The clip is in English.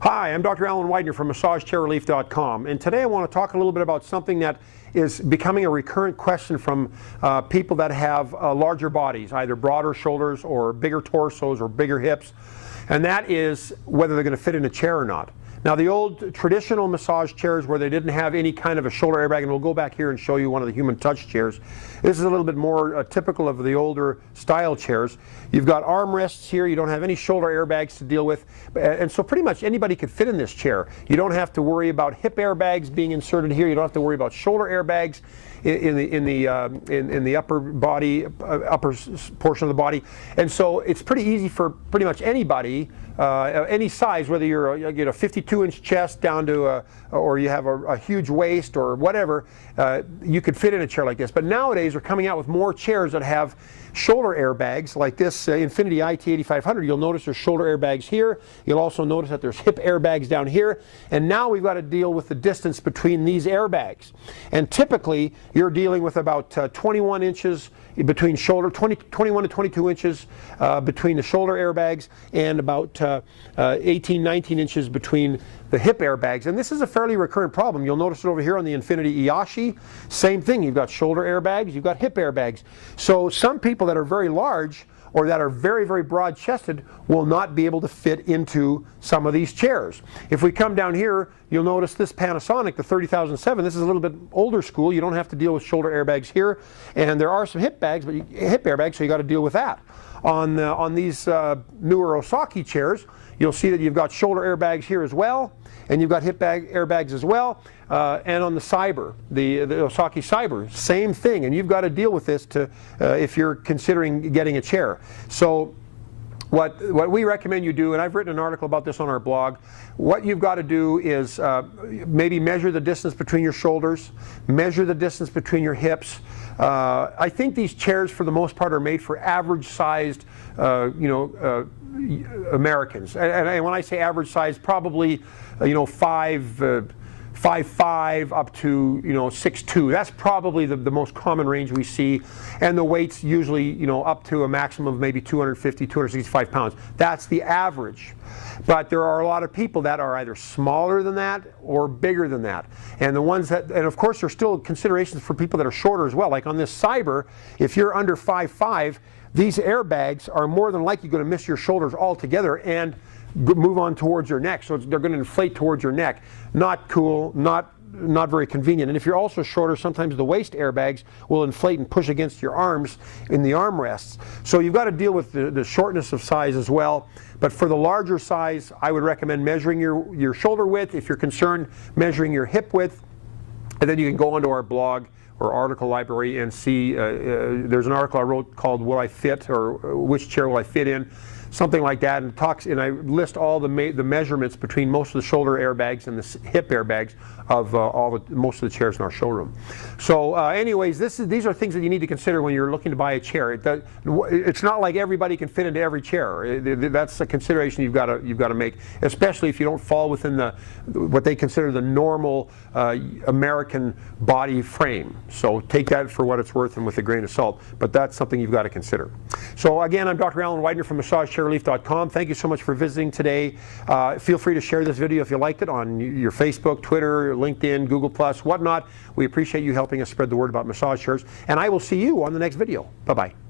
Hi, I'm Dr. Alan Widener from MassageChairRelief.com, and today I want to talk a little bit about something that is becoming a recurrent question from people that have larger bodies, either broader shoulders or bigger torsos or bigger hips, and that is whether they're going to fit in a chair or not. Now, the old traditional massage chairs where they didn't have any kind of a shoulder airbag, and we'll go back here and show you one of the human touch chairs. This is a little bit more typical of the older style chairs. You've got armrests here, you don't have any shoulder airbags to deal with, and so pretty much anybody could fit in this chair. You don't have to worry about hip airbags being inserted here, you don't have to worry about shoulder airbags in the upper body, upper portion of the body, and so it's pretty easy for pretty much anybody, any size, whether you're a 52-inch chest down to or you have a huge waist or whatever, you could fit in a chair like this. But nowadays we're coming out with more chairs that have shoulder airbags, like this Infinity IT8500. You'll notice there's shoulder airbags here. You'll also notice that there's hip airbags down here. And now we've got to deal with the distance between these airbags. And typically you're dealing with about 21 inches between shoulder, 21 to 22 inches between the shoulder airbags, and about 18, 19 inches between the hip airbags. And this is a fairly recurrent problem. You'll notice it over here on the Infinity Iyashi. Same thing. You've got shoulder airbags, you've got hip airbags. So some people that are very large or that are very, very broad-chested will not be able to fit into some of these chairs. If we come down here, you'll notice this Panasonic, the 30007, this is a little bit older school. You don't have to deal with shoulder airbags here, and there are some hip bags, but hip airbags, so you got to deal with that. On these newer Osaki chairs, you'll see that you've got shoulder airbags here as well, and you've got hip airbags as well. And on the Cyber, the Osaki Cyber, same thing, and you've got to deal with this to if you're considering getting a chair. So what we recommend you do, and I've written an article about this on our blog, what you've got to do is maybe measure the distance between your shoulders, measure the distance between your hips. I think these chairs for the most part are made for average sized Americans, and when I say average size, probably 5'5" up to 6'2". That's probably the most common range we see, and the weight's usually up to a maximum of maybe 250, 265 pounds. That's the average. But there are a lot of people that are either smaller than that or bigger than that. And the ones that, and of course there's still considerations for people that are shorter as well. Like on this Cyber, if you're under 5'5", these airbags are more than likely going to miss your shoulders altogether and move on towards your neck. So they're going to inflate towards your neck. Not cool, not very convenient. And if you're also shorter, sometimes the waist airbags will inflate and push against your arms in the armrests. So you've got to deal with the shortness of size as well. But for the larger size, I would recommend measuring your shoulder width. If you're concerned, measuring your hip width. And then you can go onto our blog or article library and see, there's an article I wrote called Will I Fit, or Which Chair Will I Fit In? Something like that, and I list all the measurements between most of the shoulder airbags and the hip airbags of most of the chairs in our showroom. So anyways, these are things that you need to consider when you're looking to buy a chair. It's not like everybody can fit into every chair. That's a consideration you've got to make, especially if you don't fall within what they consider the normal American body frame. So take that for what it's worth and with a grain of salt, but that's something you've got to consider. So again, I'm Dr. Alan Widener from MassageChairRelief.com. Thank you so much for visiting today. Feel free to share this video if you liked it on your Facebook, Twitter, LinkedIn, Google+, whatnot. We appreciate you helping us spread the word about massage chairs, and I will see you on the next video. Bye-bye.